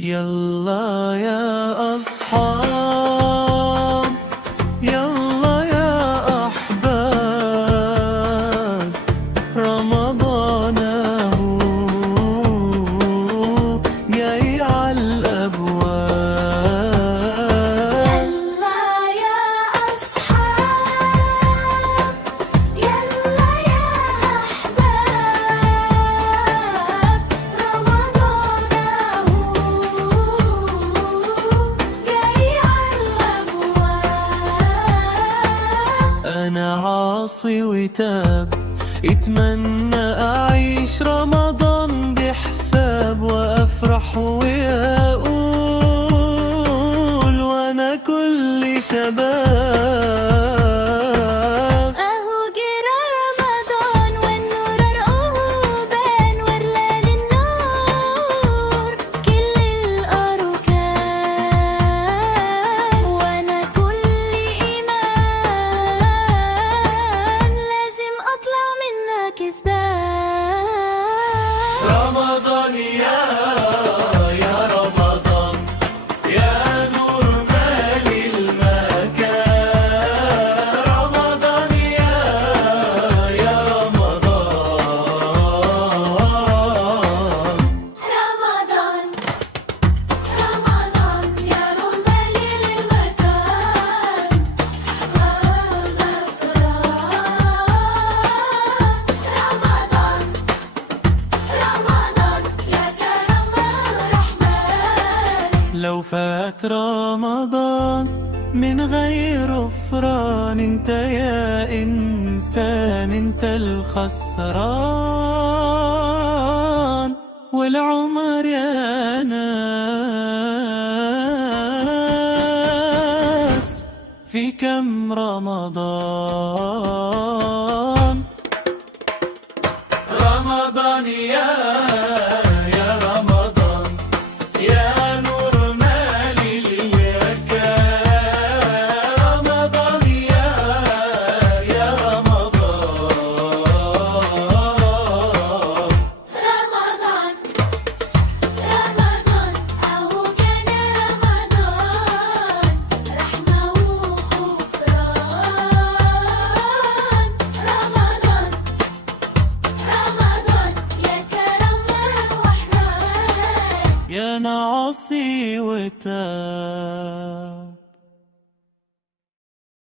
يلا يا أصحاب، يلا يا أحباب، رمضان هو جاي عالأبواب. يلا يا أصحاب، يلا يا أحباب، رمضان هو جاي عالأبواب. أنا عاصي وتاب، اتمنى أعيش رمضان بحساب، وأفرح وأقول وأنا كل شباب. أهو جرى رمضان والنور رقوبان، ورلال النور كل الأركان، وأنا كل إيمان لازم أطلع منها كسبان. رمضان يا رمضان، يا نور مالي المكان. رمضان يا رمضان. رمضان رمضان يا رمال المكان، رمضان رمضان يا كرم الرحمن. لو فات رمضان من غير غفران، انت يا انسان انت الخسران، والعمر يا ناس في كم رمضان. رمضان يا رمضان، يا نور مالي المكان. رمضان يا رمضان. رمضان رمضان أهو كان رمضان، رحمة وغفران. رمضان يا كرم الرحمن. يا ناصي وتاب.